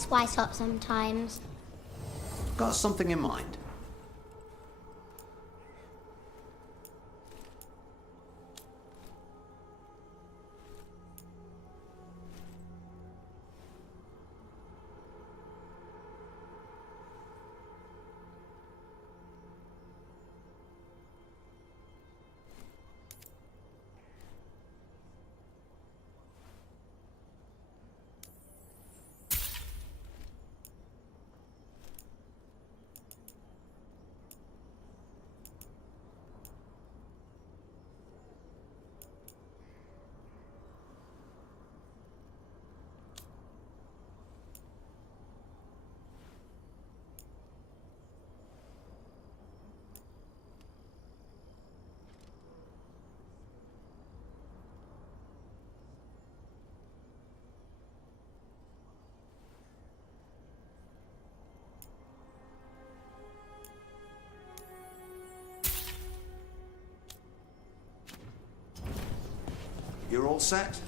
this white up sometimes. Got something in mind? You're all set?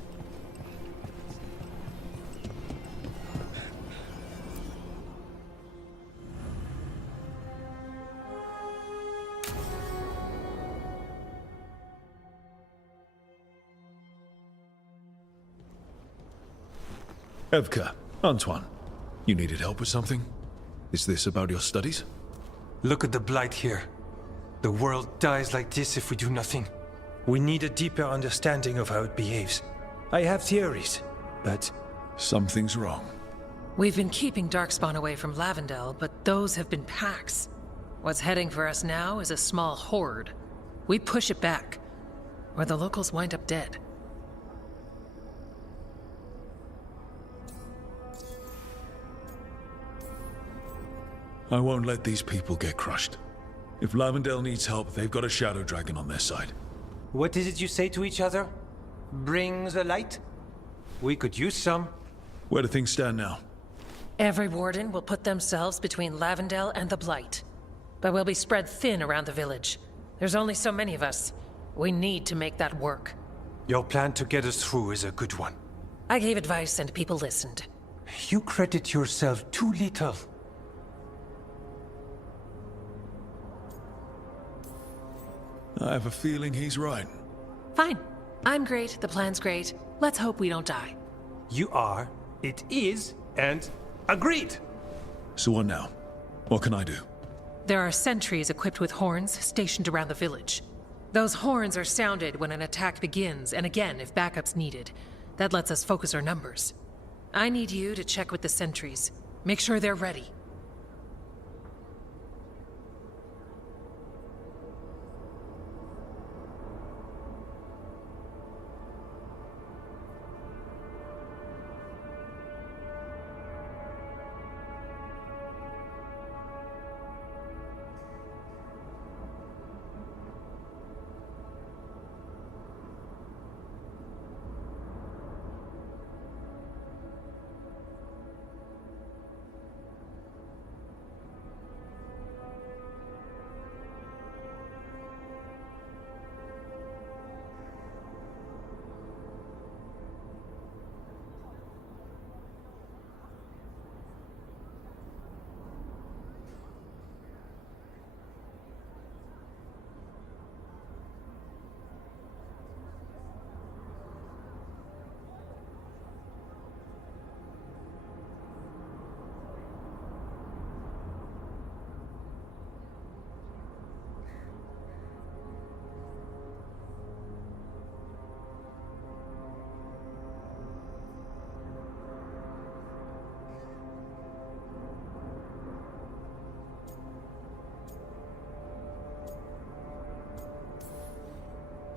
Evka, Antoine, you needed help with something? Is this about your studies? Look at the blight here. The world dies like this if we do nothing. We need a deeper understanding of how it behaves. I have theories, but... Something's wrong. We've been keeping Darkspawn away from Lavendel, but those have been packs. What's heading for us now is a small horde. We push it back, or the locals wind up dead. I won't let these people get crushed. If Lavendel needs help, they've got a Shadow Dragon on their side. What is it you say to each other? Bring the light? We could use some. Where do things stand now? Every warden will put themselves between Lavendel and the Blight. But we'll be spread thin around the village. There's only so many of us. We need to make that work. Your plan to get us through is a good one. I gave advice and people listened. You credit yourself too little. I have a feeling he's right. Fine. I'm great, the plan's great. Let's hope we don't die. You are, it is, and agreed! So what now? What can I do? There are sentries equipped with horns stationed around the village. Those horns are sounded when an attack begins, and again if backup's needed. That lets us focus our numbers. I need you to check with the sentries. Make sure they're ready.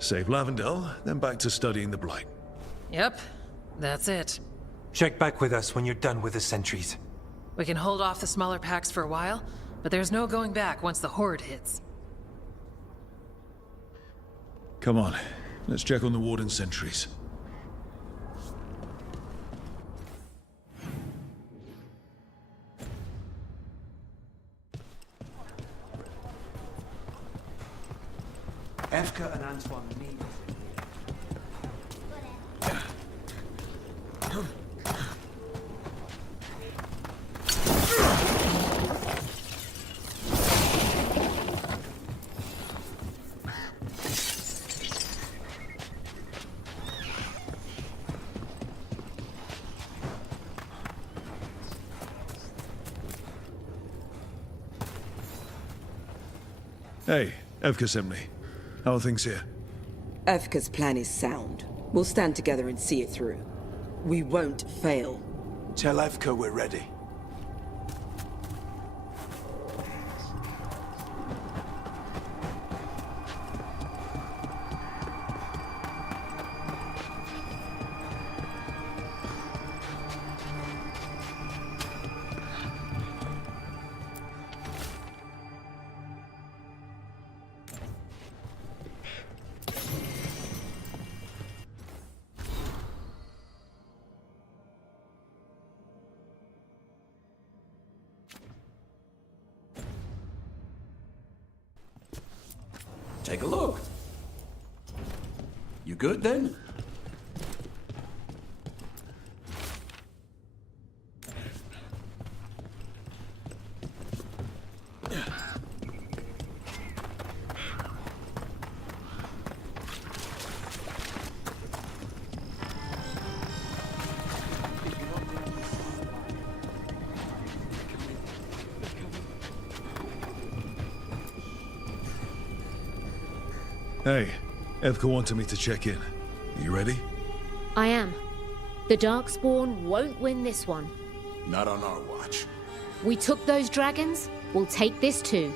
Save Lavendel, then back to studying the Blight. Yep, that's it. Check back with us when you're done with the sentries. We can hold off the smaller packs for a while, but there's no going back once the horde hits. Come on, let's check on the Warden sentries. Evka and Antoine need us in here. Hey, Evka sent me. How are things here? Evka's plan is sound. We'll stand together and see it through. We won't fail. Tell Evka we're ready. Take a look. You good then? Hey, Evka wanted me to check in. You ready? I am. The Darkspawn won't win this one. Not on our watch. We took those dragons, we'll take this too.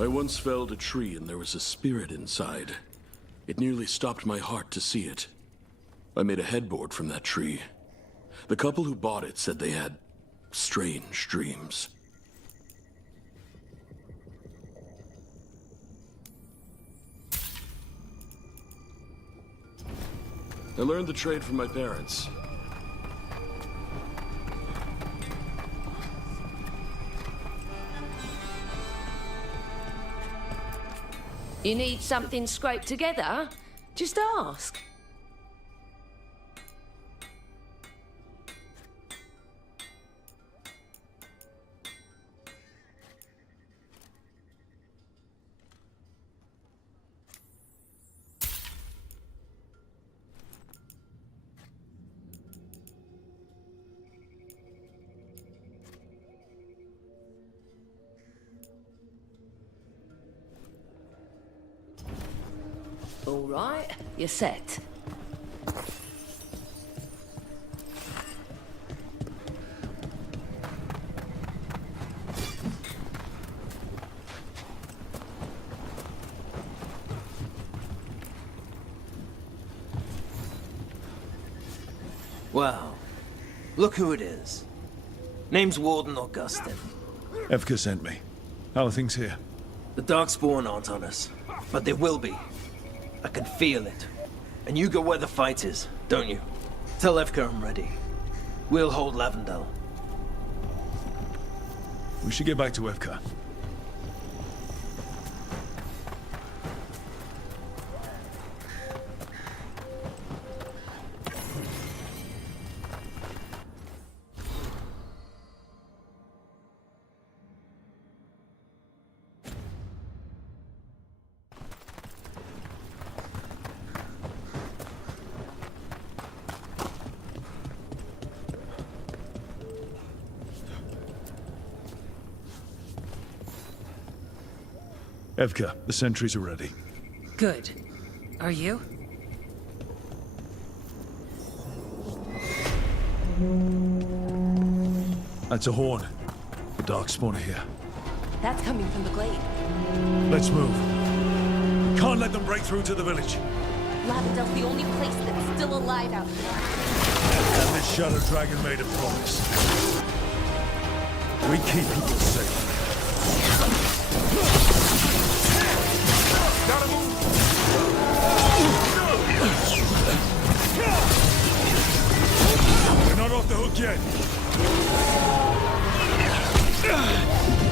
I once felled a tree and there was a spirit inside. It nearly stopped my heart to see it. I made a headboard from that tree. The couple who bought it said they had strange dreams. I learned the trade from my parents. You need something scraped together? Just ask. All right, you're set. Wow. Look who it is. Name's Warden Augustin. Evka sent me. How are things here? The Darkspawn aren't on us, but they will be. I can feel it. And you go where the fight is, don't you? Tell Evka I'm ready. We'll hold Lavendel. We should get back to Evka. Evka, the sentries are ready. Good. Are you? That's a horn. The Darkspawn are here. That's coming from the glade. Let's move. We can't let them break through to the village. Lavendel's the only place that's still alive out here. And this Shadow Dragon made a promise. We keep people safe. Gotta move! We're not off the hook yet.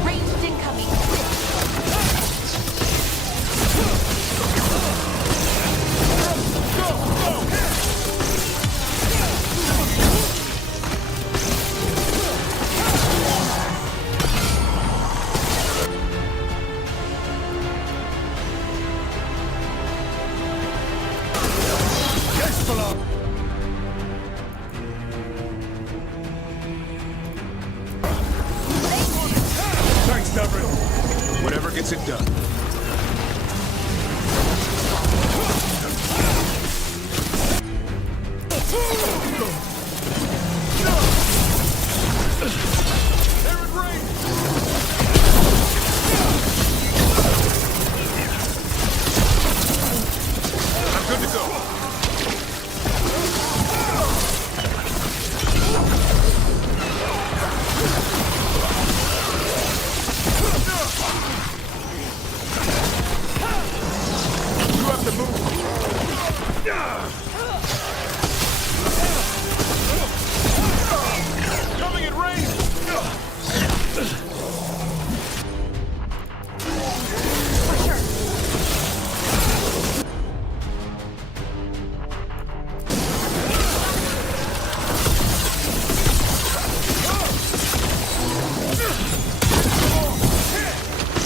Ranged incoming. gets it done. I'm good to go. Coming in range!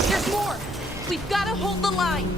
There's more! We've got to hold the line!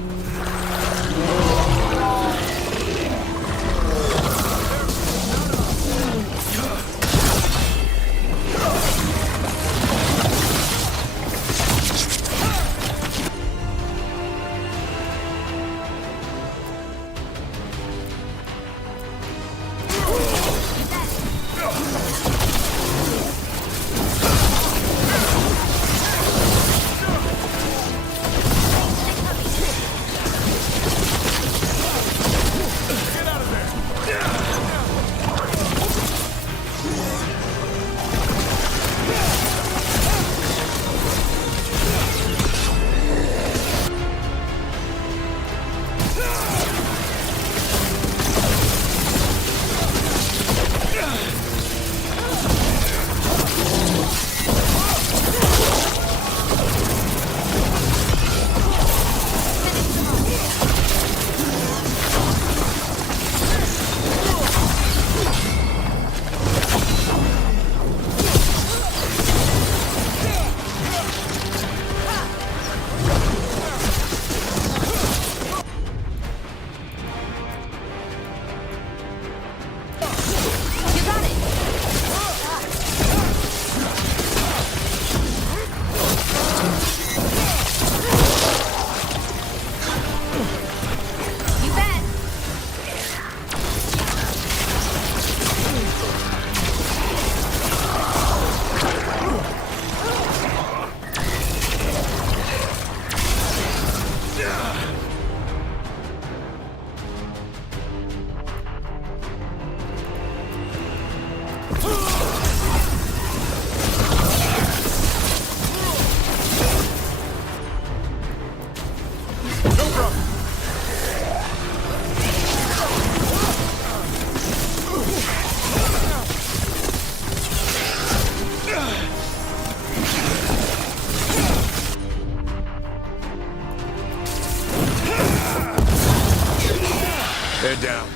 They're down,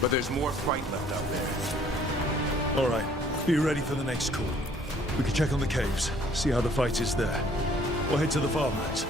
but there's more fight left out there. All right, be ready for the next call. We can check on the caves, see how the fight is there. We'll head to the farmlands.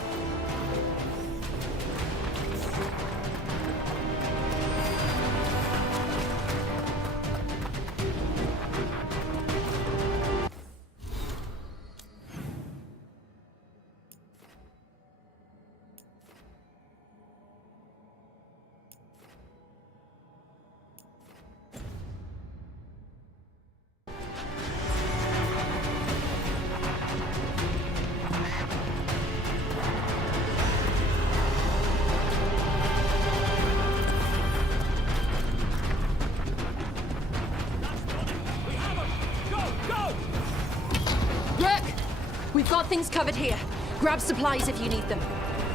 We've got things covered here. Grab supplies if you need them.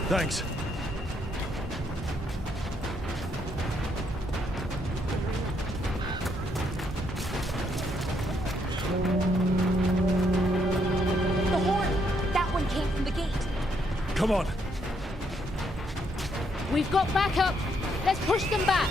Thanks. The horn! That one came from the gate. Come on. We've got backup. Let's push them back.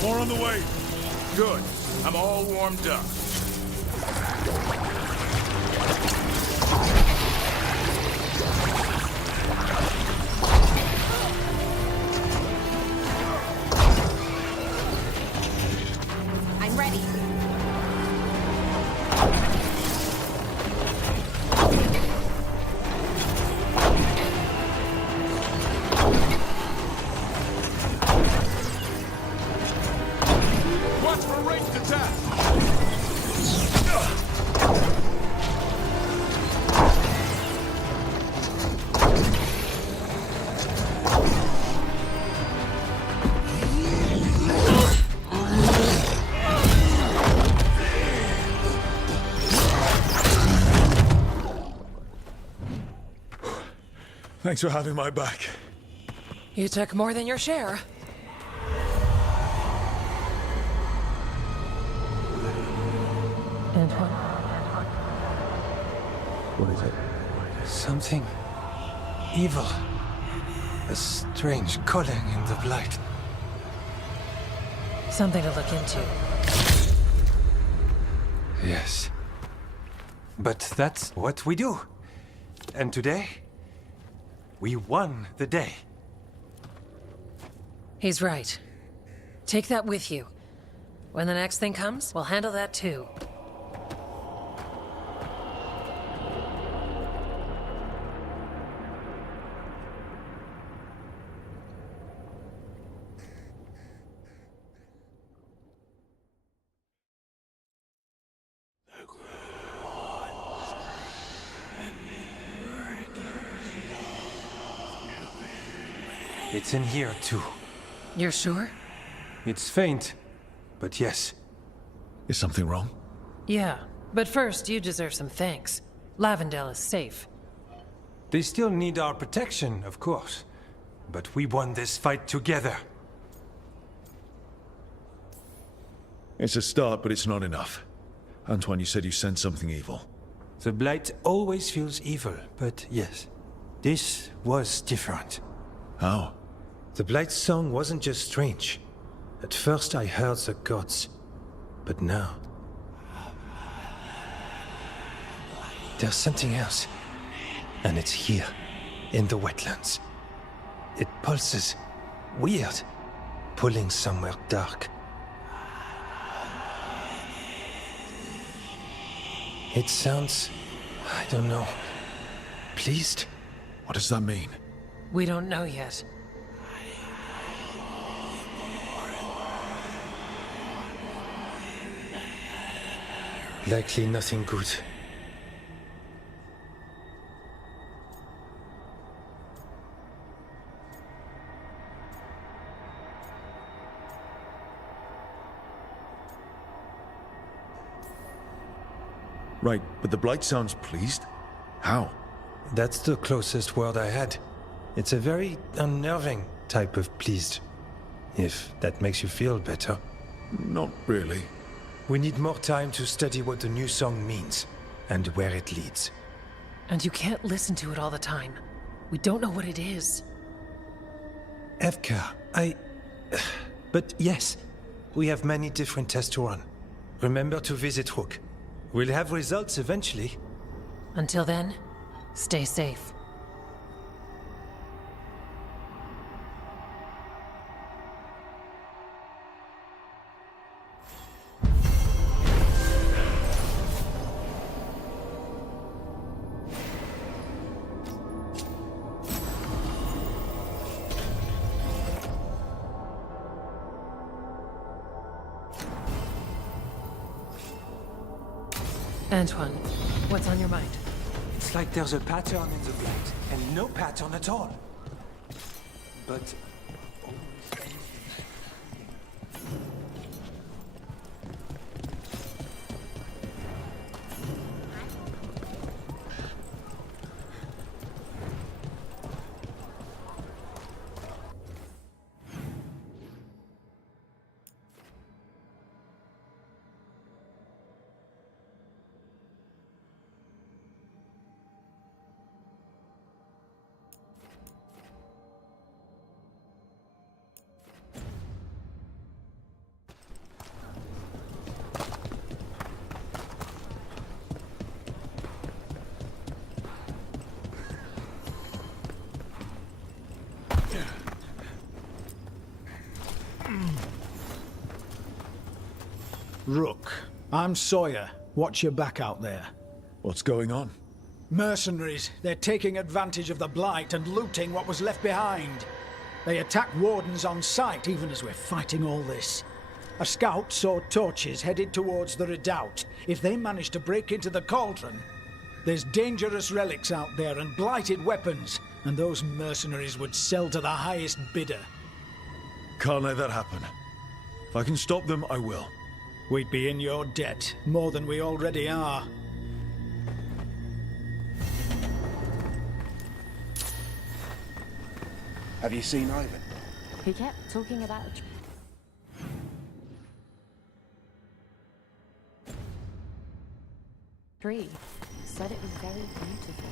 More on the way. Good. I'm all warmed up. I'm ready. Watch for ranged attack! Thanks for having my back. You took more than your share. Antoine? What is it? Something evil. A strange calling in the blight. Something to look into. Yes. But that's what we do. And today, we won the day. He's right. Take that with you. When the next thing comes, we'll handle that too. It's in here too. You're sure? It's faint, but yes. Is something wrong? Yeah, but first you deserve some thanks. Lavendale is safe. They still need our protection, of course. But we won this fight together. It's a start, but it's not enough. Antoine, you said you sensed something evil. The Blight always feels evil, but yes. This was different. How? The Blight's song wasn't just strange. At first I heard the gods. But now... there's something else. And it's here, in the wetlands. It pulses. Weird. Pulling somewhere dark. It sounds... I don't know... pleased? What does that mean? We don't know yet. Likely nothing good. Right, but the Blight sounds pleased? How? That's the closest word I had. It's a very unnerving type of pleased. If that makes you feel better. Not really. We need more time to study what the new song means, and where it leads. And you can't listen to it all the time. We don't know what it is. Evka, But yes, we have many different tests to run. Remember to visit Hook. We'll have results eventually. Until then, stay safe. Antoine, what's on your mind? It's like there's a pattern in the blight, and no pattern at all. But... Rook, I'm Sawyer. Watch your back out there. What's going on? Mercenaries. They're taking advantage of the Blight and looting what was left behind. They attack wardens on sight even as we're fighting all this. A scout saw torches headed towards the redoubt. If they manage to break into the cauldron, there's dangerous relics out there and blighted weapons, and those mercenaries would sell to the highest bidder. Can't let that happen. If I can stop them, I will. We'd be in your debt, more than we already are. Have you seen Ivan? He kept talking about a tree. Said it was very beautiful.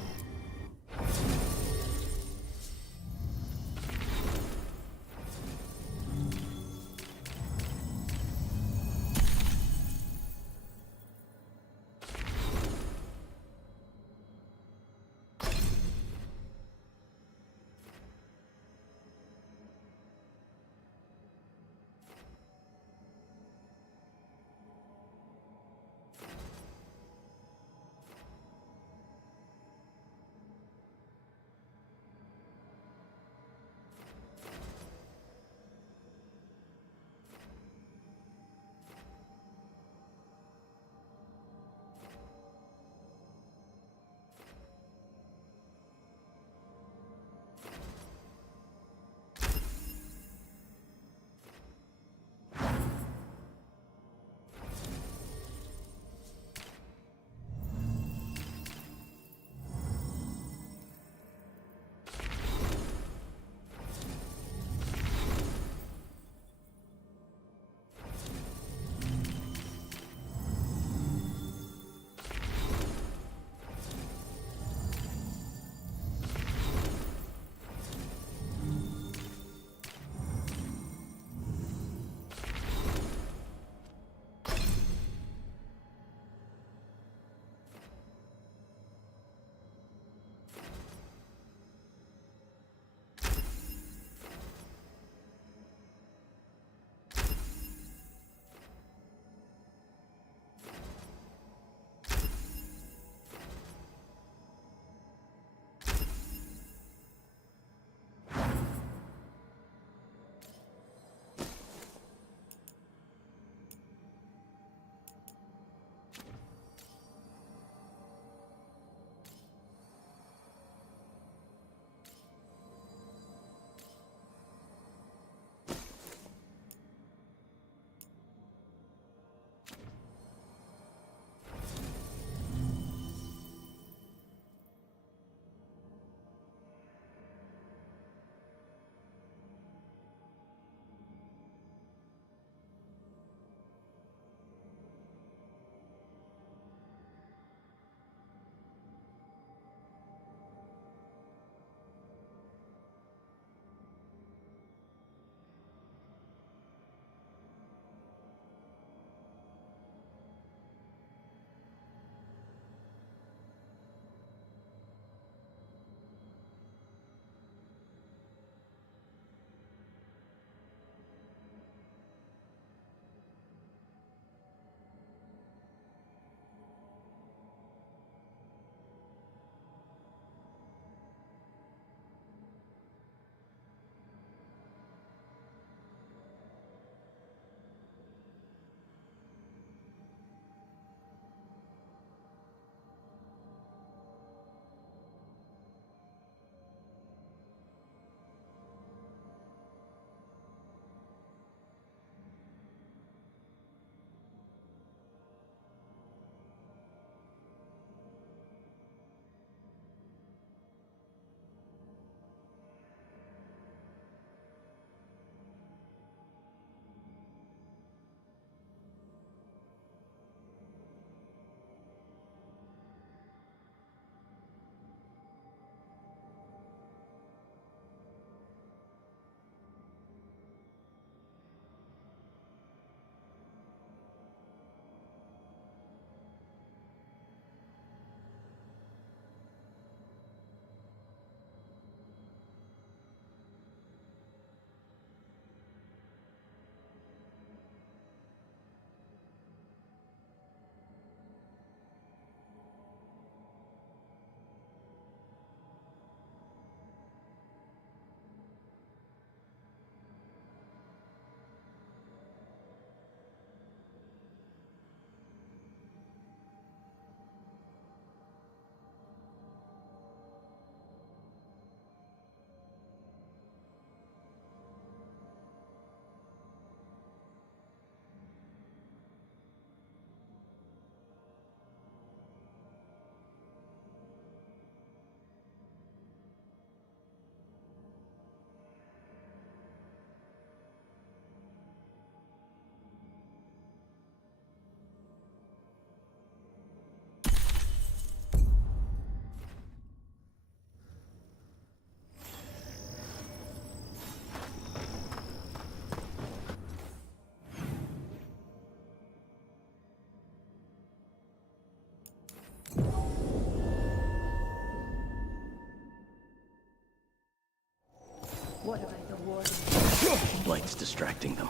What about the warden? Blight's distracting them.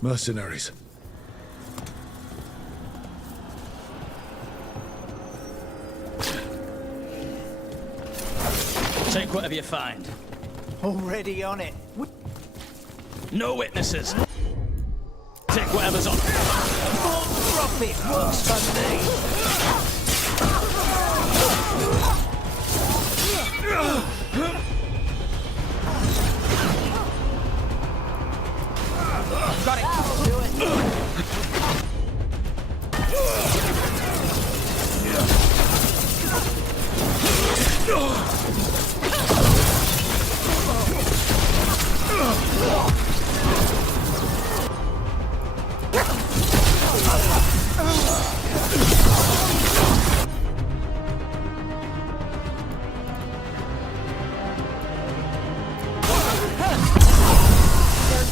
Mercenaries. Take whatever you find. Already on it. No witnesses. Take whatever's on. More profit works for me. Got it. Do it.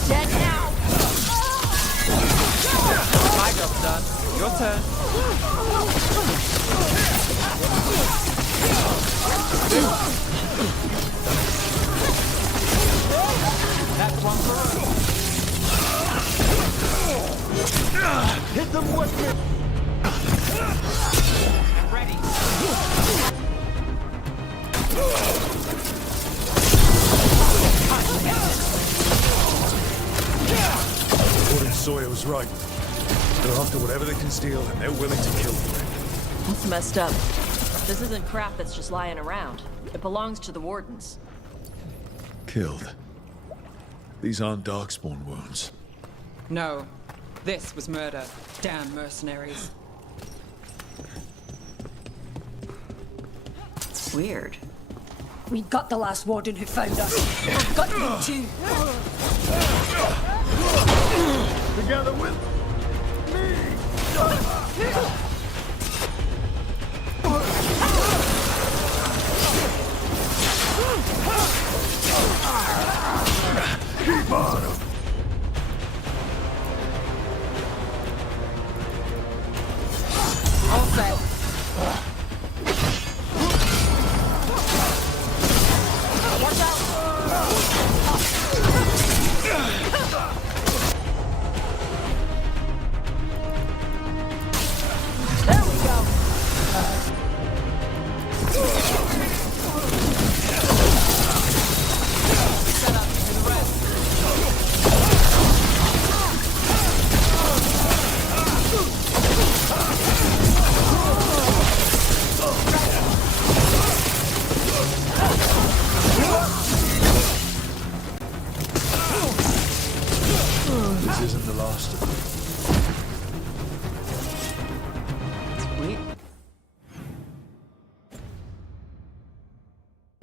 Dead now. My job's done. Your turn. That's one for us. Hit them with me. I'm ready. Warden Sawyer was right. They're after whatever they can steal, and they're willing to kill for it. That's messed up. This isn't crap that's just lying around. It belongs to the Wardens. Killed. These aren't Darkspawn wounds. No. This was murder. Damn mercenaries. It's weird. We got the last warden who found us. We've got you too. Together with Keep on him! All set. Watch out. There we go. Set up to the rest. This isn't the last of them.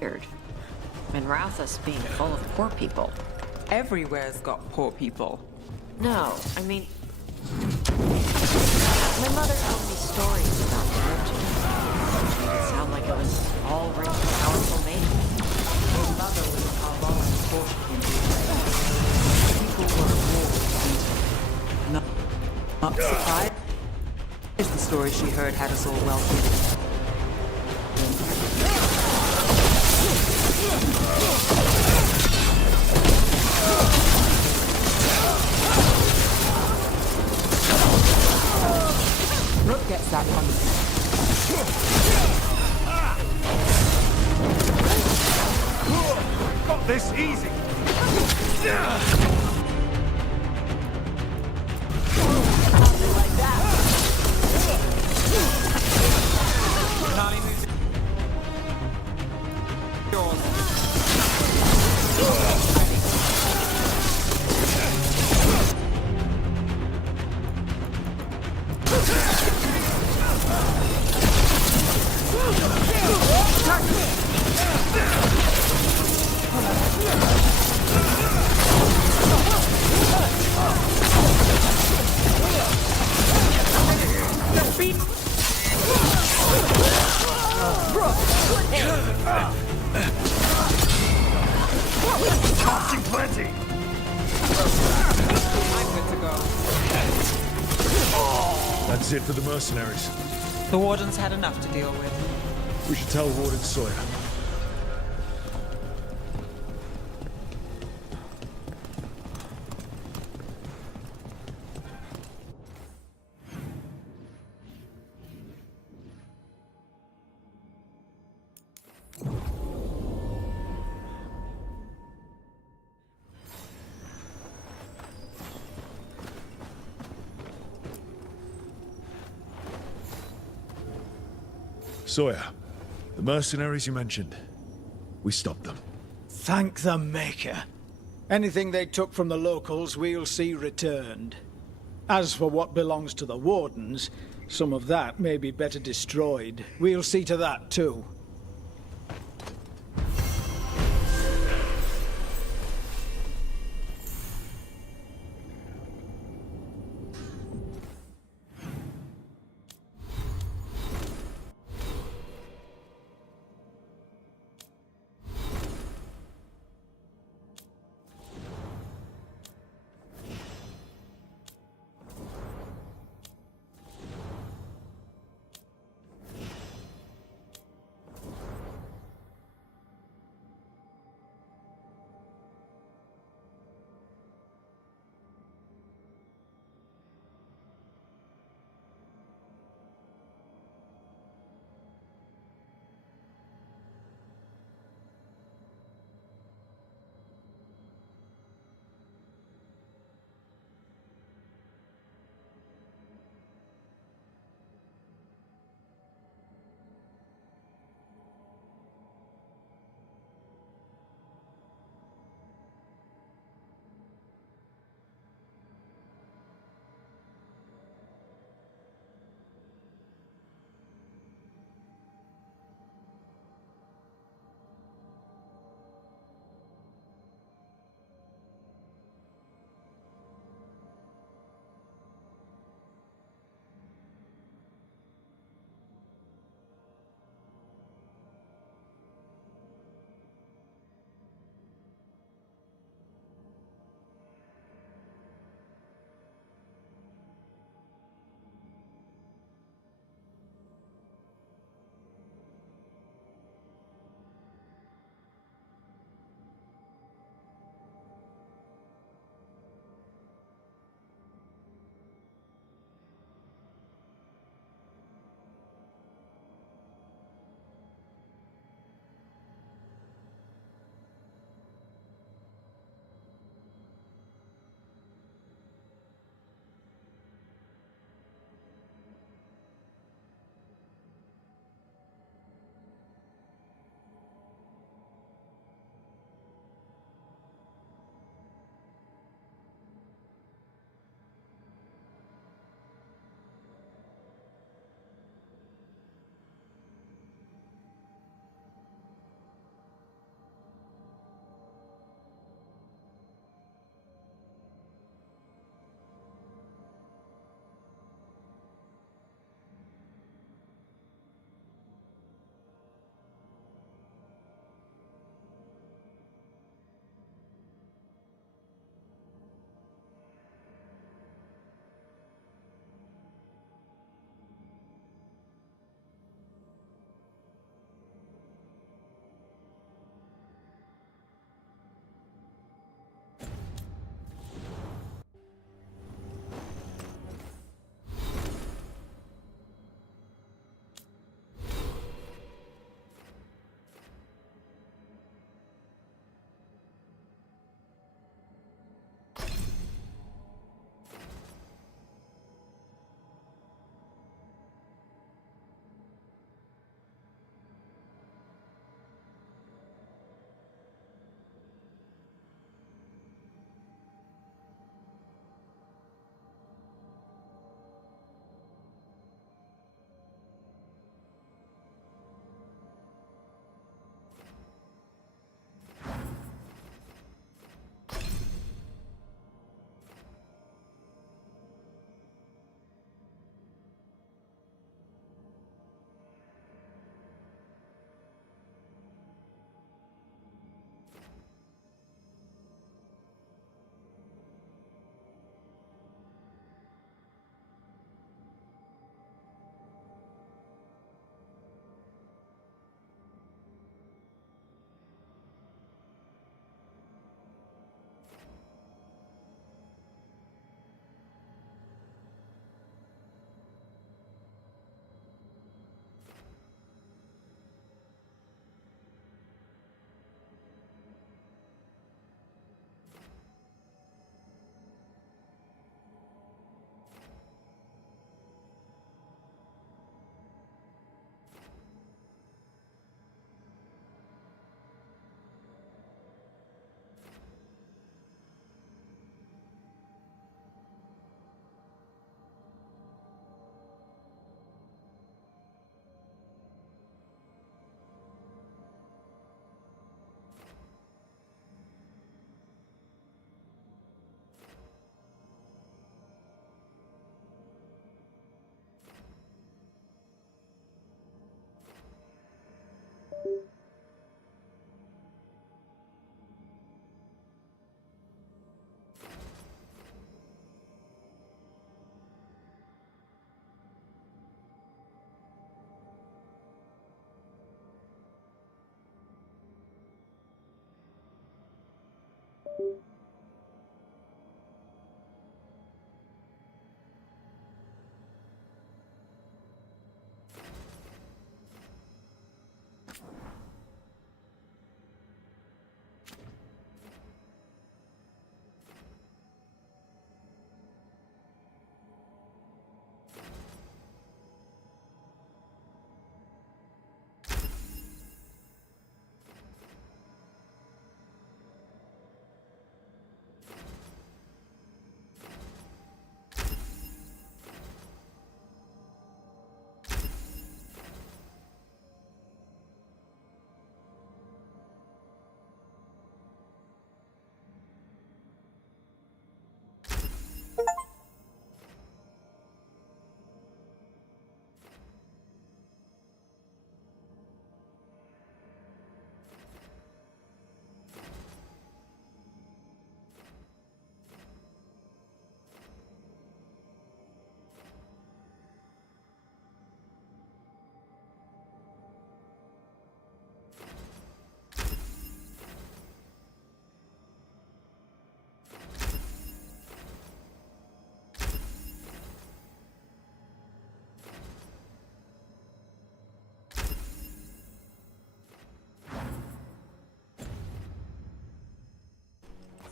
Weird. Minrathous being full of poor people. Everywhere's got poor people. No, I mean... My mother told me stories about the religion. It sounded like it was all rich and powerful maiden. His mother was a Carbon fortune. People were war. Not surprised. Is the story she heard had us all wealthy. Rook gets that one. got this easy. Like that. Nani moves. Catching plenty. I'm good to go. That's it for the mercenaries. The Wardens had enough to deal with. We should tell Warden Sawyer. Sawyer, the mercenaries you mentioned, we stopped them. Thank the Maker. Anything they took from the locals, we'll see returned. As for what belongs to the Wardens, some of that may be better destroyed. We'll see to that too.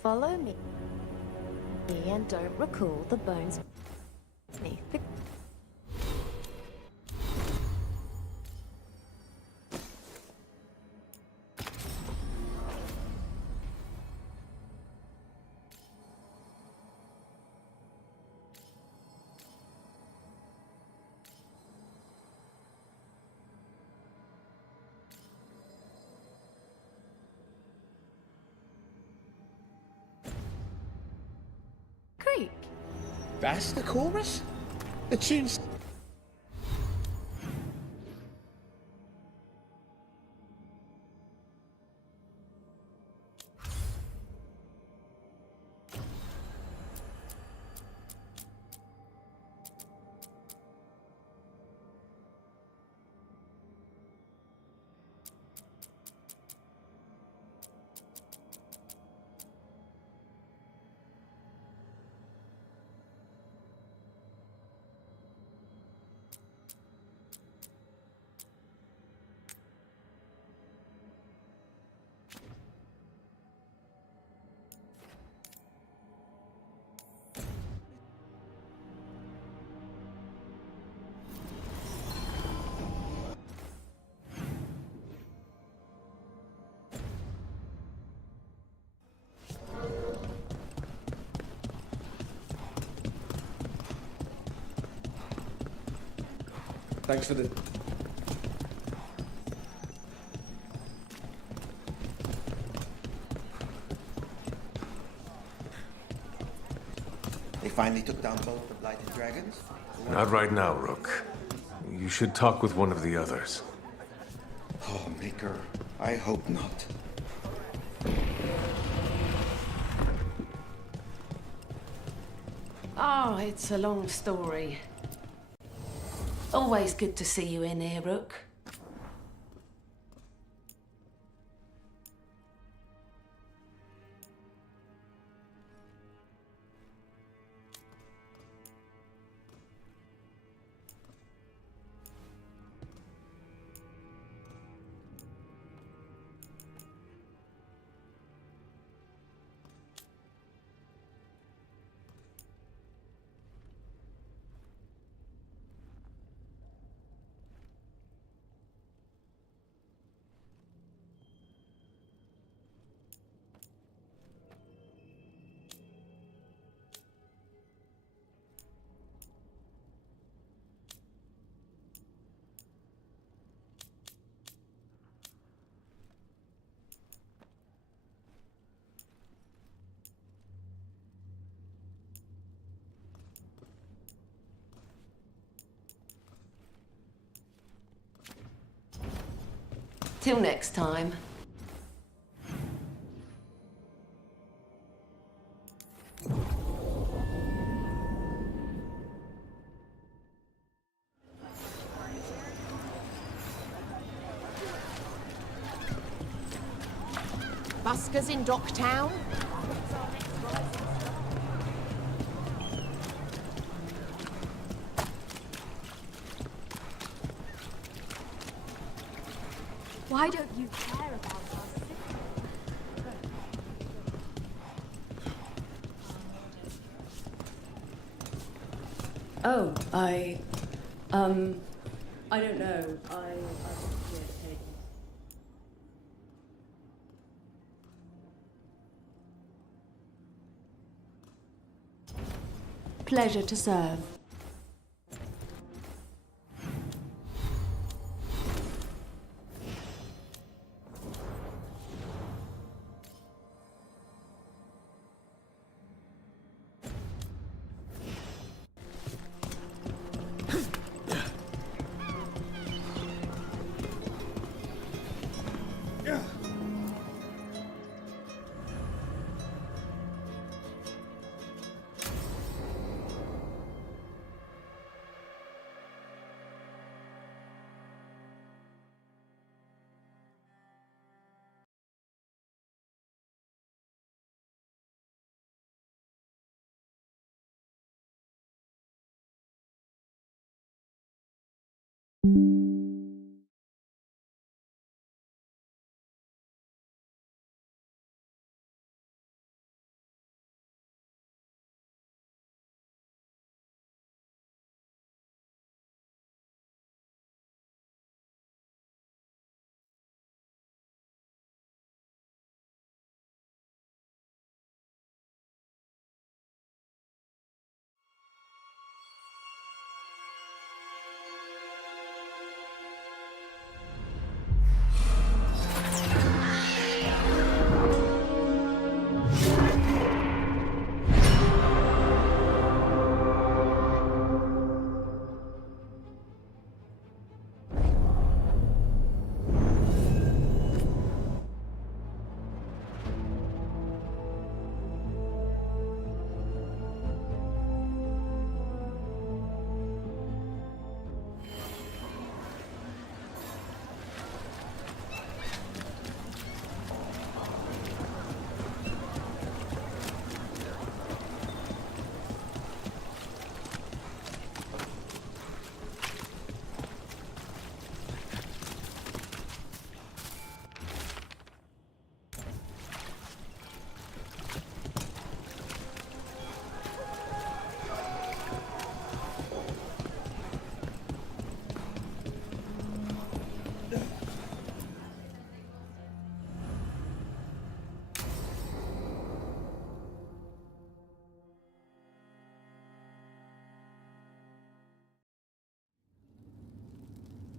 Follow me. And don't recall the bones beneath the... Creek. That's the chorus? The tune's... Thanks for the... They finally took down both the Blighted Dragons? Not right now, Rook. You should talk with one of the others. Oh, Maker, I hope not. Oh, it's a long story. Always good to see you in here, Rook. Till next time. Buskers in Docktown? Why don't you care about us? Oh, I don't know. I Pleasure to serve.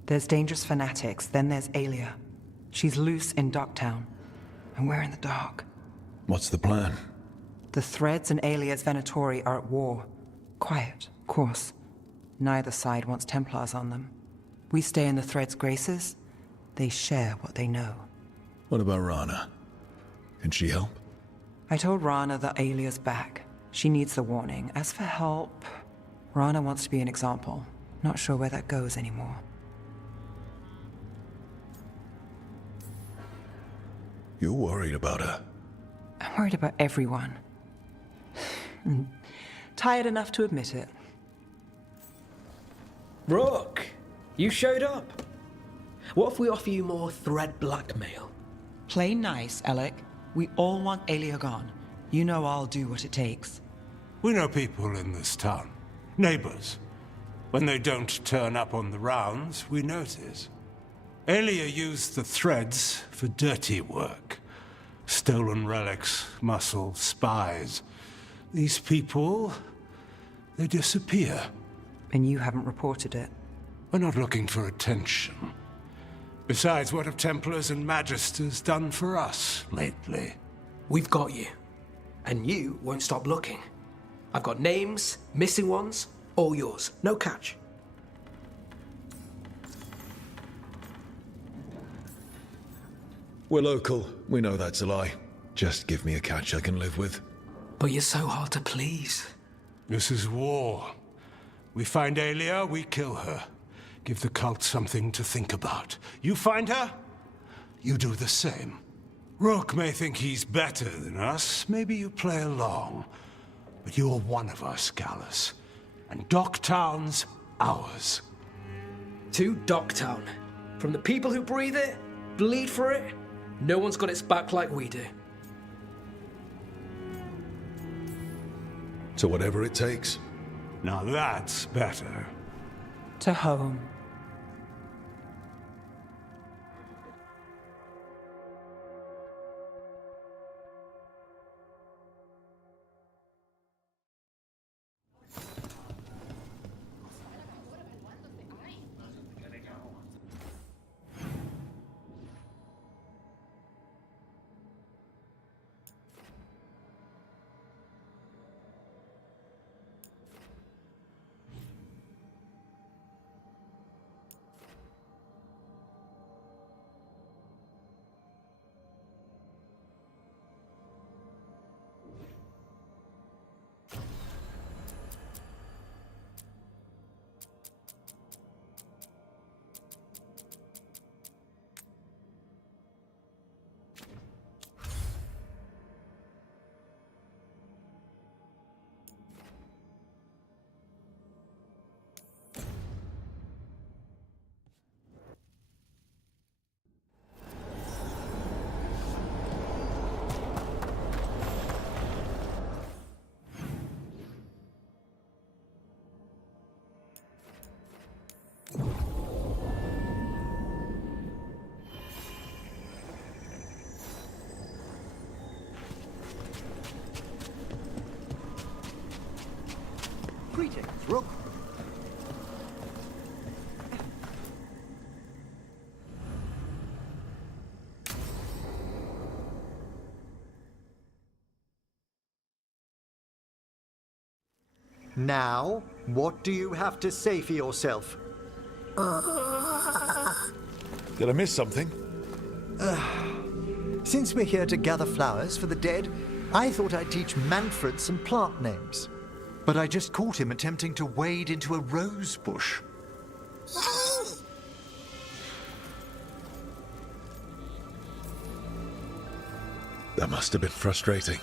There's dangerous fanatics, then there's Alia. She's loose in Docktown, and we're in the dark. What's the plan? The Threads and Alia's Venatori are at war. Quiet, of course. Neither side wants Templars on them. We stay in the Threads' graces. They share what they know. What about Rana? Can she help? I told Rana that Alia's back. She needs the warning. As for help, Rana wants to be an example. Not sure where that goes anymore. You're worried about her. I'm worried about everyone. Tired enough to admit it. Rook, you showed up. What if we offer you more thread blackmail? Play nice, Alec. We all want Alia gone. You know I'll do what it takes. We know people in this town. Neighbors. When they don't turn up on the rounds, we notice. Alia used the Threads for dirty work. Stolen relics, muscle, spies. These people, they disappear. And you haven't reported it? We're not looking for attention. Besides, what have Templars and Magisters done for us lately? We've got you. And you won't stop looking. I've got names, missing ones, all yours. No catch. We're local. We know that's a lie. Just give me a catch I can live with. But you're so hard to please. This is war. We find Aelia, we kill her. Give the cult something to think about. You find her, you do the same. Rook may think he's better than us. Maybe you play along. But you're one of us, Gallus. And Docktown's ours. To Docktown. From the people who breathe it, bleed for it, no one's got its back like we do. To whatever it takes. Now that's better. To home. Greetings, Rook. Now, what do you have to say for yourself? Did I miss something? Since we're here to gather flowers for the dead, I thought I'd teach Manfred some plant names. But I just caught him attempting to wade into a rose bush. That must have been frustrating.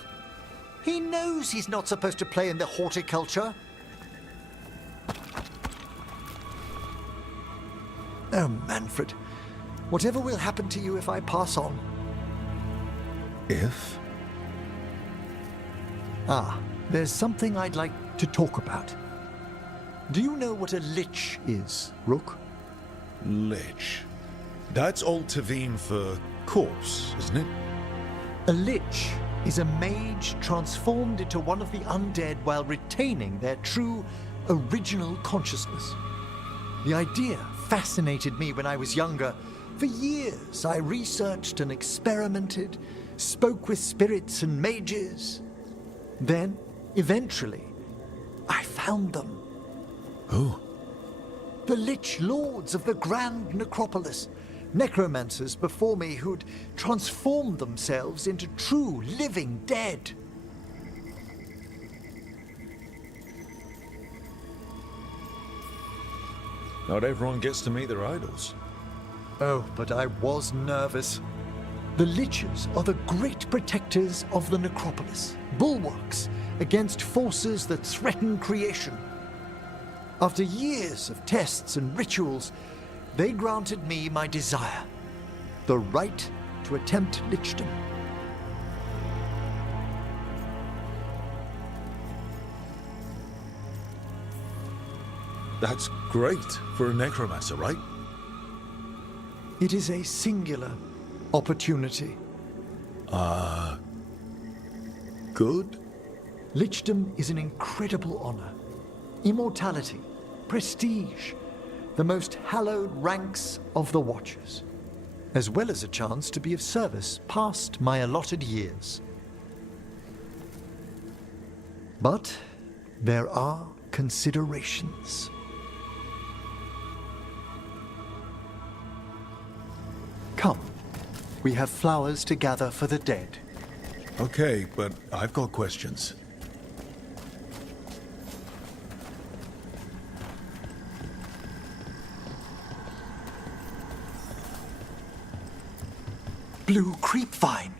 He knows he's not supposed to play in the horticulture. Oh, Manfred. Whatever will happen to you if I pass on? If? There's something I'd like to talk about. Do you know what a lich is, Rook? Lich? That's Old Tavine for corpse, isn't it? A lich is a mage transformed into one of the undead while retaining their true, original consciousness. The idea fascinated me when I was younger. For years, I researched and experimented, spoke with spirits and mages. Then, eventually, I found them. Who? The Lich Lords of the Grand Necropolis. Necromancers before me who'd transformed themselves into true living dead. Not everyone gets to meet their idols. Oh, but I was nervous. The Liches are the great protectors of the Necropolis, bulwarks against forces that threaten creation. After years of tests and rituals, they granted me my desire, the right to attempt lichdom. That's great for a necromancer, right? It is a singular opportunity. Good? Lichdom is an incredible honor. Immortality, prestige, the most hallowed ranks of the Watchers, as well as a chance to be of service past my allotted years. But there are considerations. Come, We have flowers to gather for the dead. Okay, but I've got questions. Blue creepvine.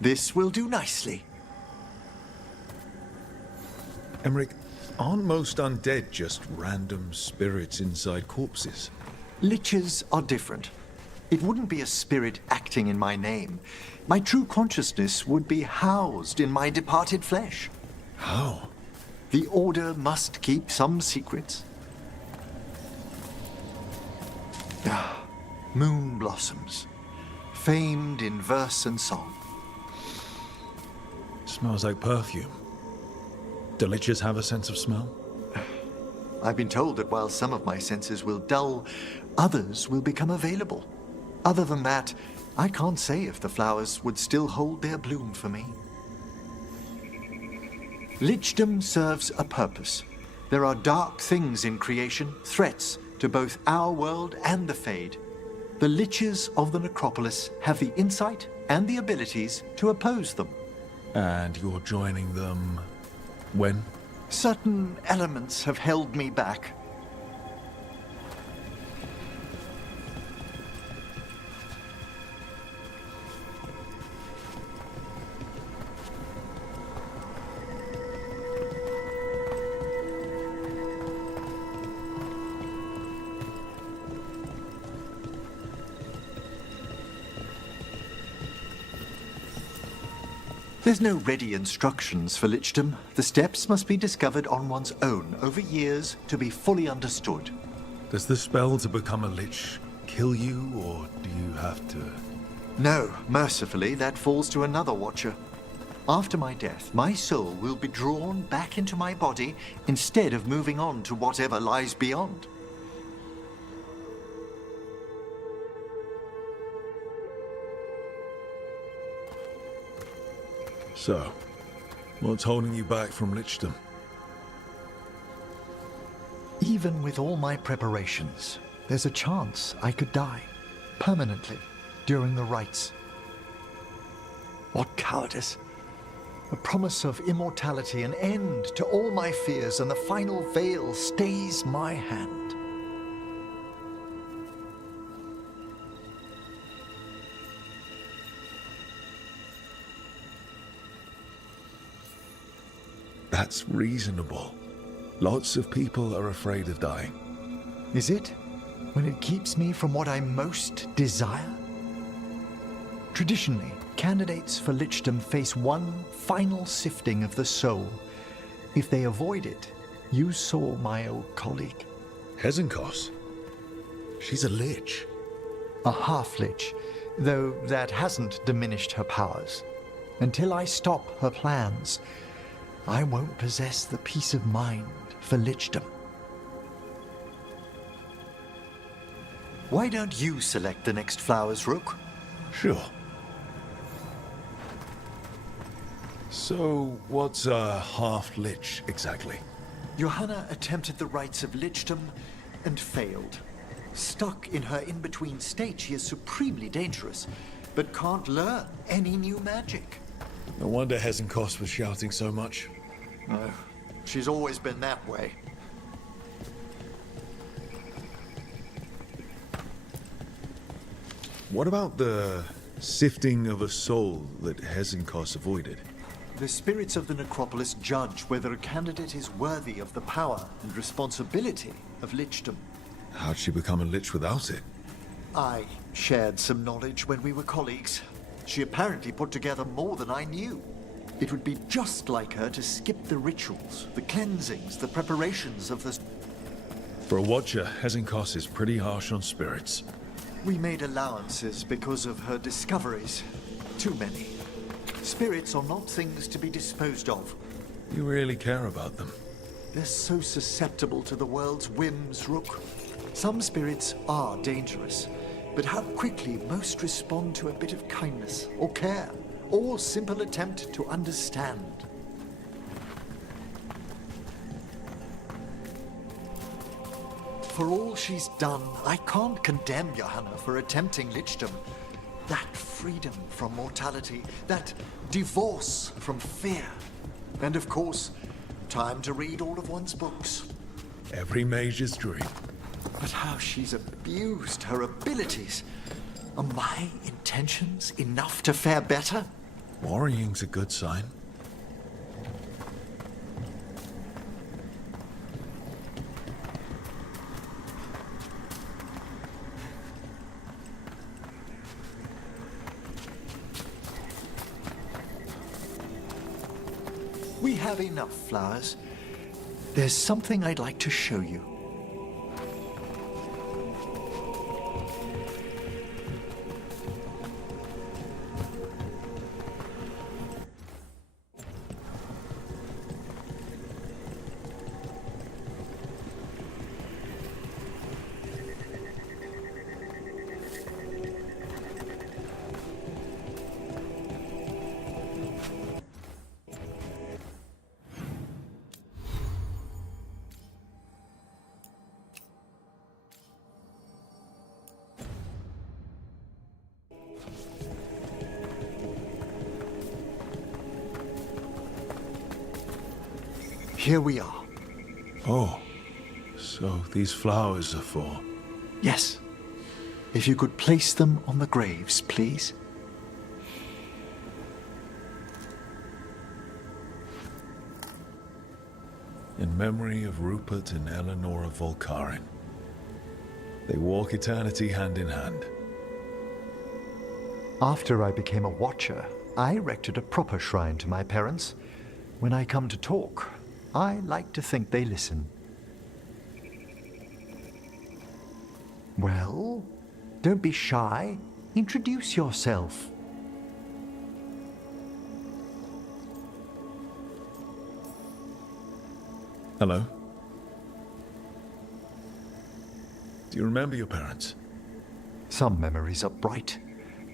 This will do nicely. Emmerich, aren't most undead just random spirits inside corpses? Liches are different. It wouldn't be a spirit acting in my name. My true consciousness would be housed in my departed flesh. How? The Order must keep some secrets. Moon blossoms, famed in verse and song. Smells like perfume. Do liches have a sense of smell? I've been told that while some of my senses will dull, others will become available. Other than that, I can't say if the flowers would still hold their bloom for me. Lichdom serves a purpose. There are dark things in creation, threats to both our world and the Fade. The Liches of the Necropolis have the insight and the abilities to oppose them. And you're joining them when? Certain elements have held me back. There's no ready instructions for Lichdom. The steps must be discovered on one's own over years to be fully understood. Does the spell to become a lich kill you, or do you have to? No, mercifully, that falls to another watcher. After my death, my soul will be drawn back into my body instead of moving on to whatever lies beyond. So, what's holding you back from Lichdom? Even with all my preparations, there's a chance I could die permanently during the rites. What cowardice! A promise of immortality, an end to all my fears, and the final veil stays my hand. That's reasonable. Lots of people are afraid of dying. Is it? When it keeps me from what I most desire? Traditionally, candidates for Lichdom face one final sifting of the soul. If they avoid it, you saw my old colleague. Hezenkos? She's a lich. A half-lich, though that hasn't diminished her powers. Until I stop her plans, I won't possess the peace of mind for Lichdom. Why don't you select the next flowers, Rook? Sure. So, what's a half-lich exactly? Johanna attempted the rites of Lichdom and failed. Stuck in her in-between state, she is supremely dangerous, but can't learn any new magic. No wonder Hezenkos was shouting so much. No, she's always been that way. What about the sifting of a soul that Hezenkos avoided? The spirits of the Necropolis judge whether a candidate is worthy of the power and responsibility of Lichdom. How'd she become a lich without it? I shared some knowledge when we were colleagues. She apparently put together more than I knew. It would be just like her to skip the rituals, the cleansings, the preparations of the... For a watcher, Hezenkos is pretty harsh on spirits. We made allowances because of her discoveries. Too many. Spirits are not things to be disposed of. You really care about them. They're so susceptible to the world's whims, Rook. Some spirits are dangerous, but how quickly most respond to a bit of kindness or care, or simple attempt to understand. For all she's done, I can't condemn Johanna for attempting Lichdom. That freedom from mortality, that divorce from fear. And of course, time to read all of one's books. Every mage's dream. But how she's abused her abilities. Are my intentions enough to fare better? Worrying's a good sign. We have enough flowers. There's something I'd like to show you. Here we are. Oh, so these flowers are for... Yes. If you could place them on the graves, please. In memory of Rupert and Eleanora Volkaren. They walk eternity hand in hand. After I became a watcher, I erected a proper shrine to my parents. When I come to talk, I like to think they listen. Well, don't be shy. Introduce yourself. Hello? Do you remember your parents? Some memories are bright.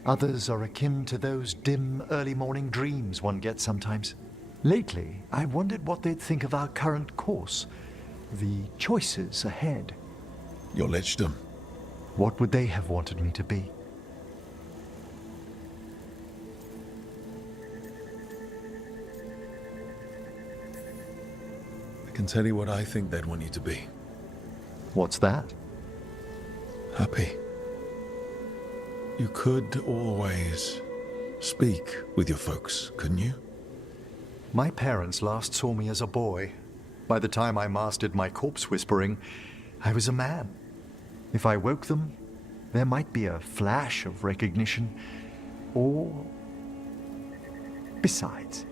Others are akin to those dim early morning dreams one gets sometimes. Lately, I wondered what they'd think of our current course, the choices ahead. Your lichdom. What would they have wanted me to be? I can tell you what I think they'd want you to be. What's that? Happy. You could always speak with your folks, couldn't you? My parents last saw me as a boy. By the time I mastered my corpse whispering, I was a man. If I woke them, there might be a flash of recognition, or... Besides,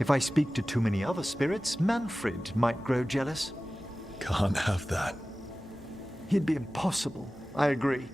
if I speak to too many other spirits, Manfred might grow jealous. Can't have that. He'd be impossible, I agree.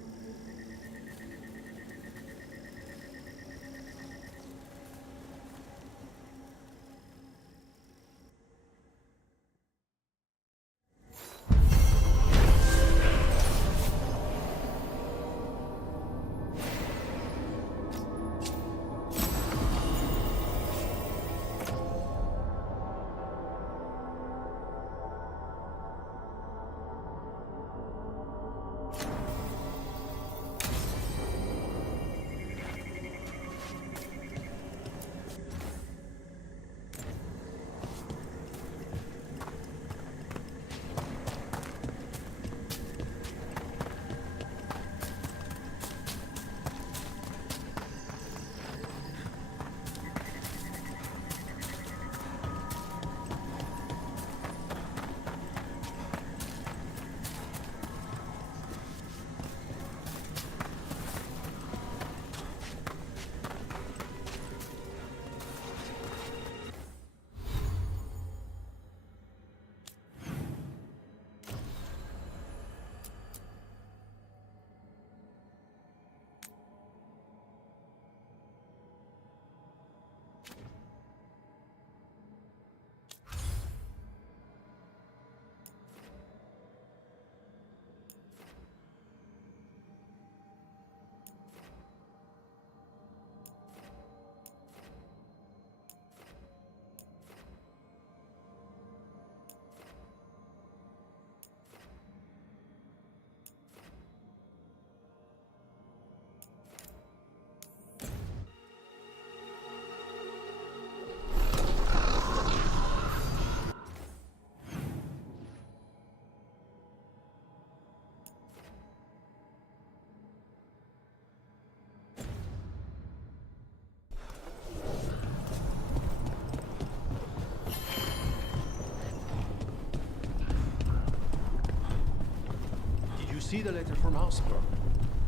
see the letter from Houseburg?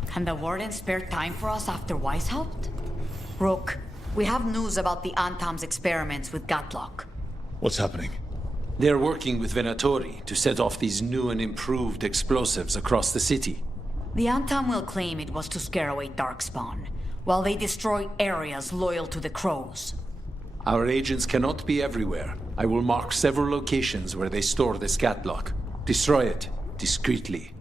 Can the Warden spare time for us after Weishaupt? Rook, we have news about the Antam's experiments with Gatlock. What's happening? They're working with Venatori to set off these new and improved explosives across the city. The Antam will claim it was to scare away Darkspawn, while they destroy areas loyal to the Crows. Our agents cannot be everywhere. I will mark several locations where they store this Gatlock. Destroy it, discreetly.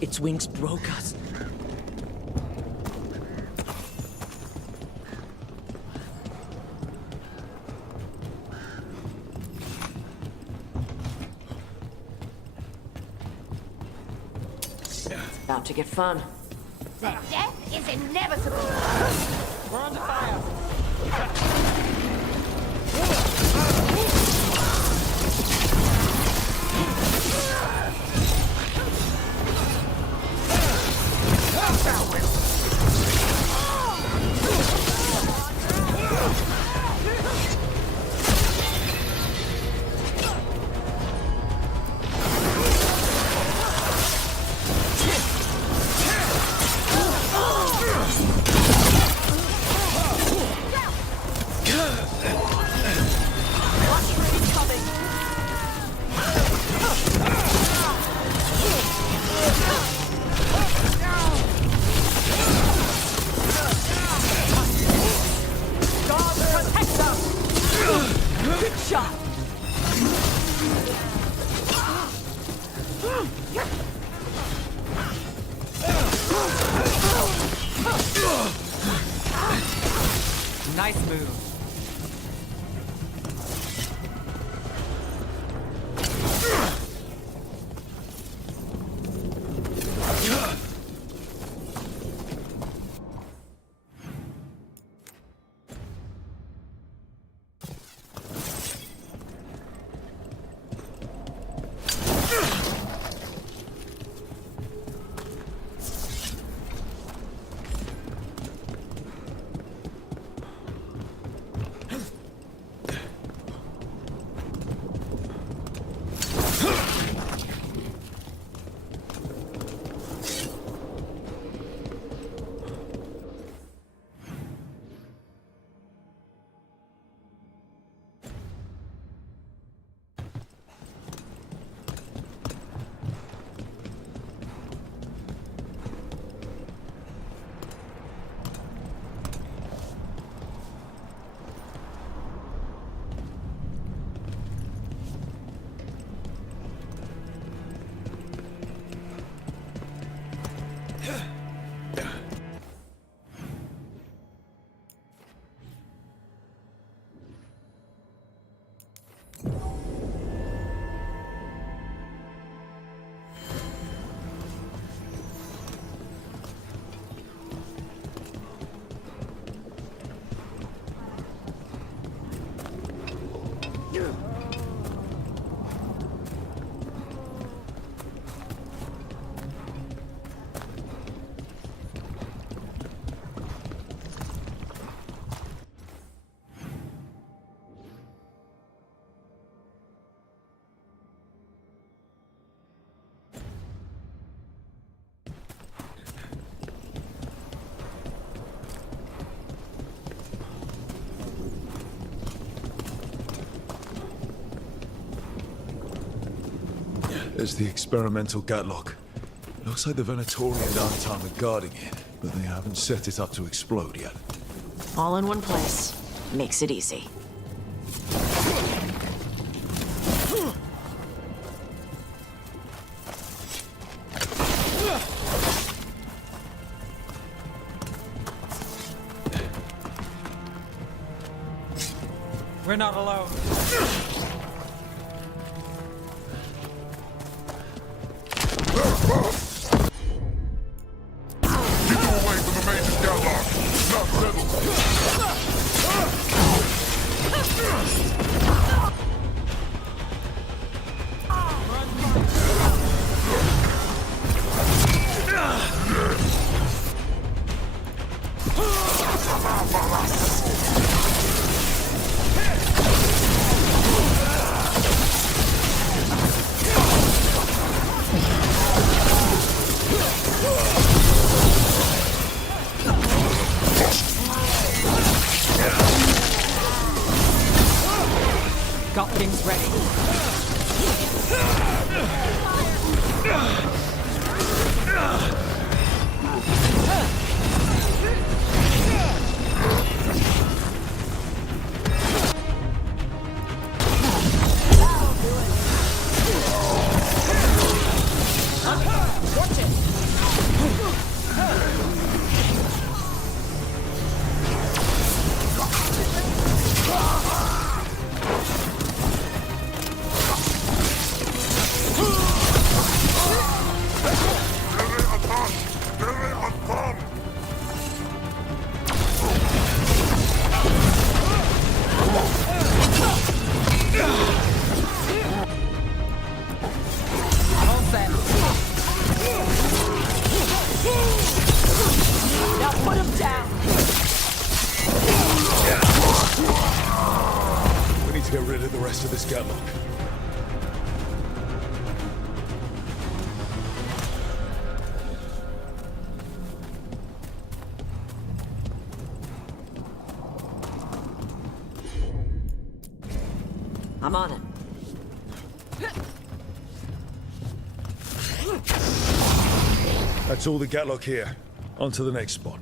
Its wings broke us. It's about to get fun. Their death is inevitable. We're under fire. Nice move. There's the experimental Gatlock. Looks like the Venatori and Antam are guarding it, but they haven't set it up to explode yet. All in one place. Makes it easy. We're not alone. Got things Get rid of the rest of this gatlock. I'm on it. That's all the gatlock here. On to the next spot.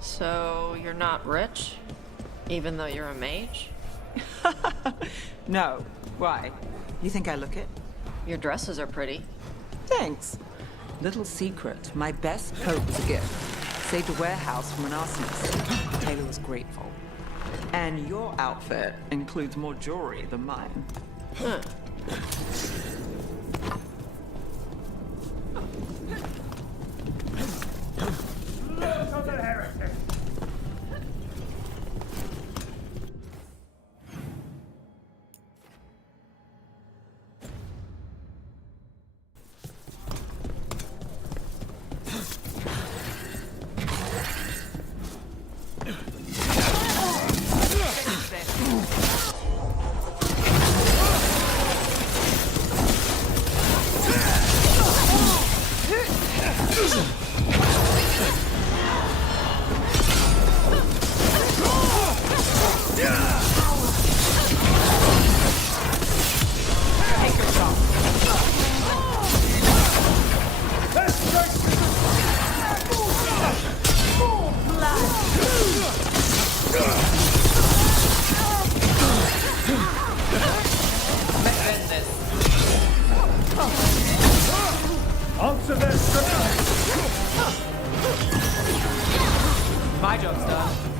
So, you're not rich? Even though you're a mage? No. Why? You think I look it? Your dresses are pretty. Thanks. Little secret. My best coat was a gift. Saved a warehouse from an arsonist. Taylor was grateful. And your outfit includes more jewelry than mine. Huh.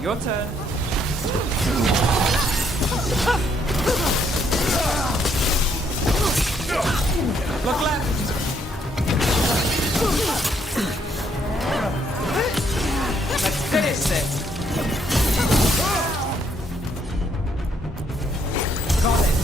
Your turn. Look left. Let's finish this. Got it.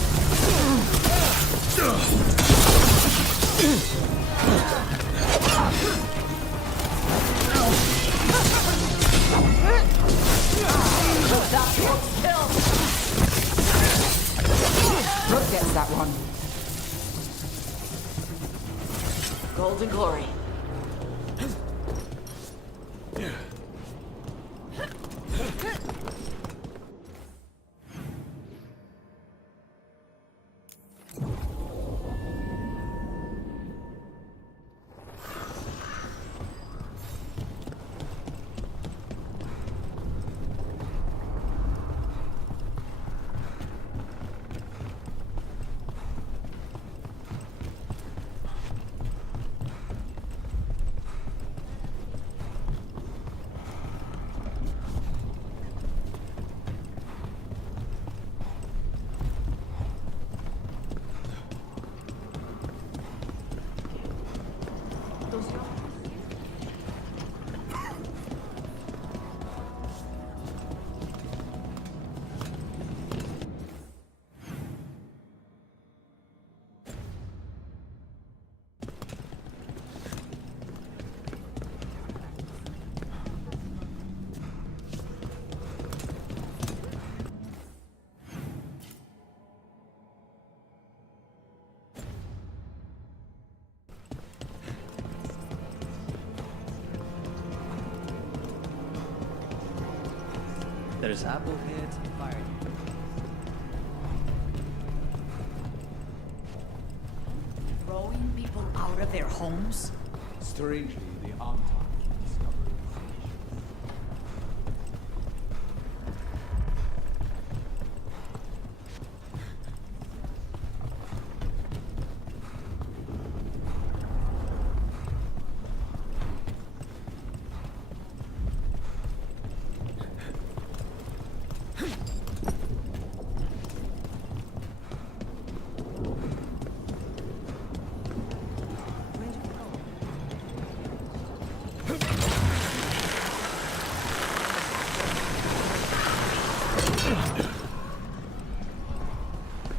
Brooke gets that one. Golden glory. There's apple heads and fire. Throwing people out of their homes? Strangely, the Anton discovered.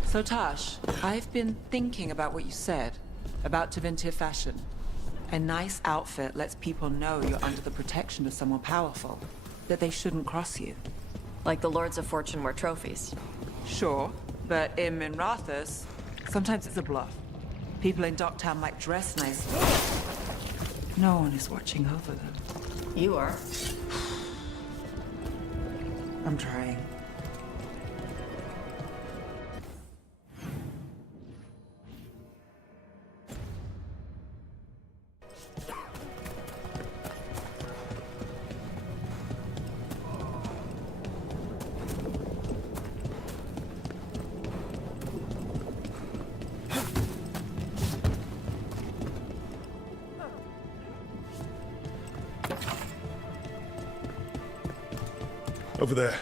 So Tash, I've been thinking about what you said about Tevinter fashion. A nice outfit lets people know you're under the protection of someone powerful, that they shouldn't cross you. Like the Lords of Fortune wear trophies. Sure, but in Minrathous, sometimes it's a bluff. People in Docktown might dress nice. No one is watching over them. You are. I'm trying. Over there.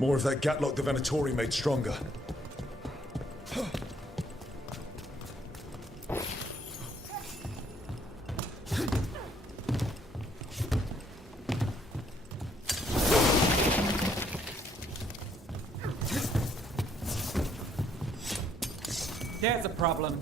More of that Gatlock the Venatori made stronger. There's a problem.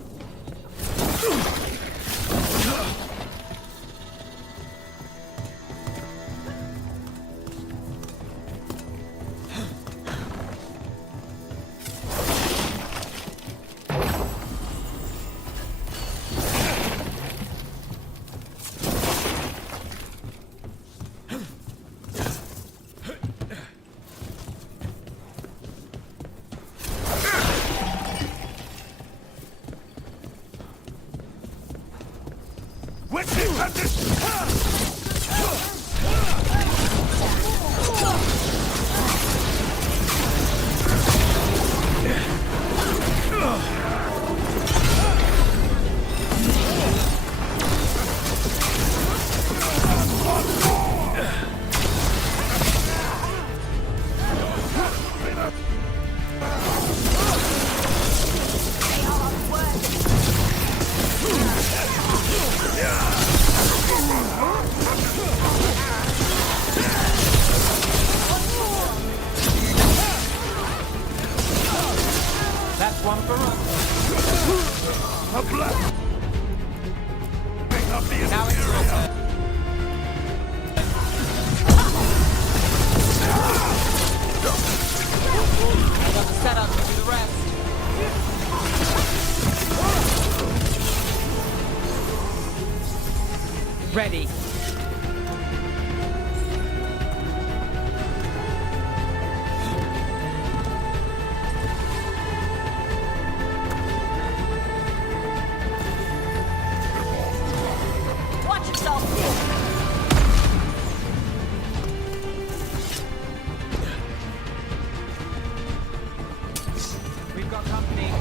ready. Watch yourself! We've got company.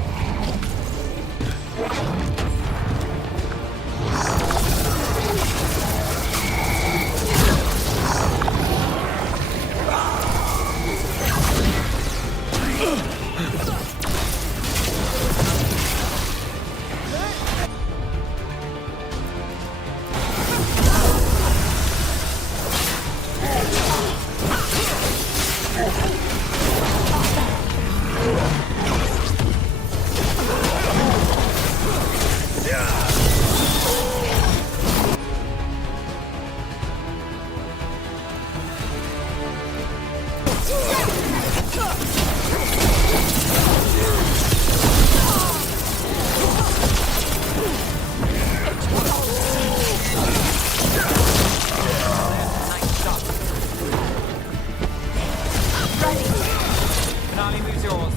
Finale moves yours.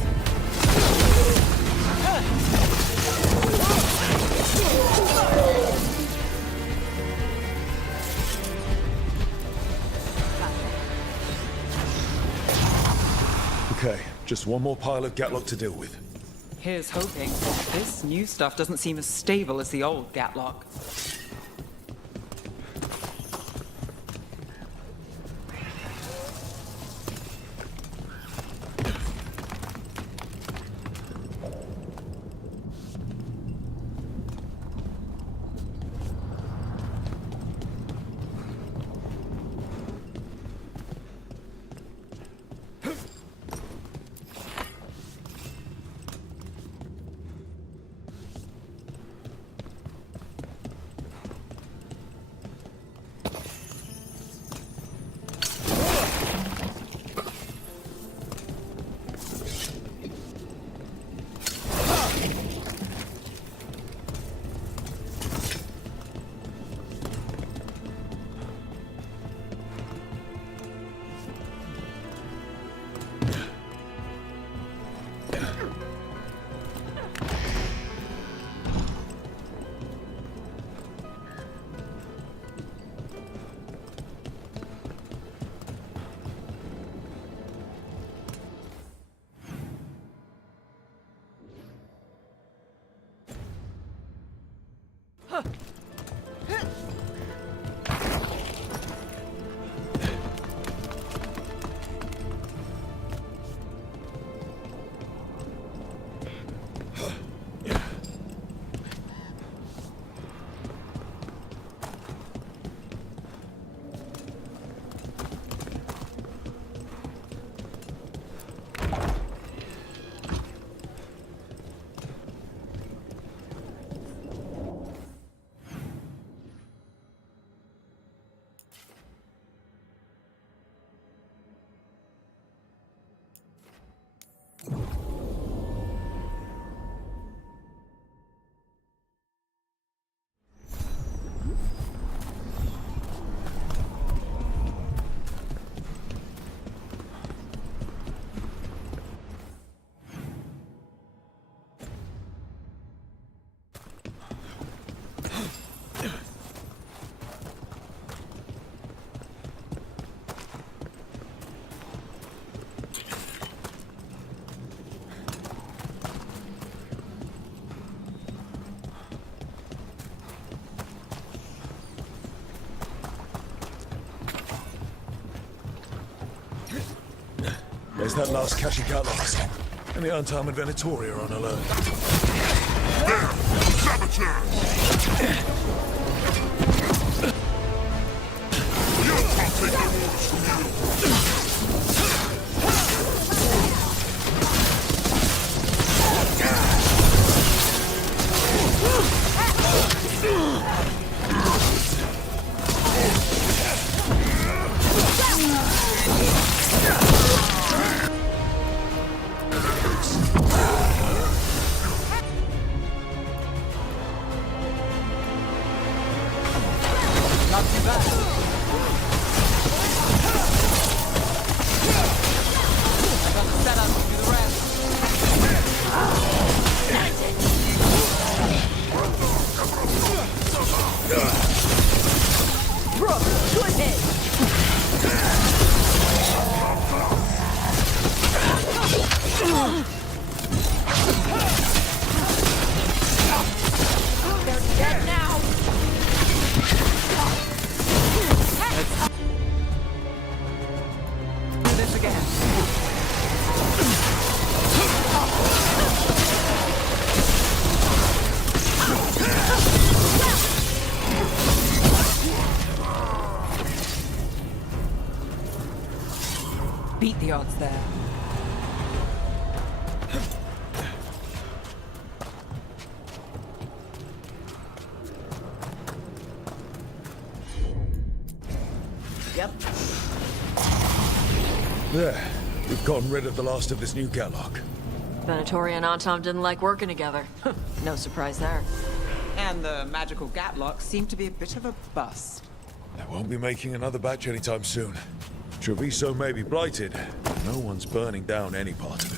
Okay, just one more pile of Gatlock to deal with. Here's hoping. This new stuff doesn't seem as stable as the old Gatlock. There's that last cache of Gatlock. And the unarmed Venatori are on alert. Saboteurs! You can't take the orders from you! Not too bad. I got the setup to do the rest. Brooke, good hit! They're dead now! Let's do this again. Beat the odds there. Yep. There. We've gotten rid of the last of this new Gatlock. Venatori and Antom didn't like working together. No surprise there. And the magical Gatlock seemed to be a bit of a bust. They won't be making another batch anytime soon. Treviso may be blighted, but no one's burning down any part of it.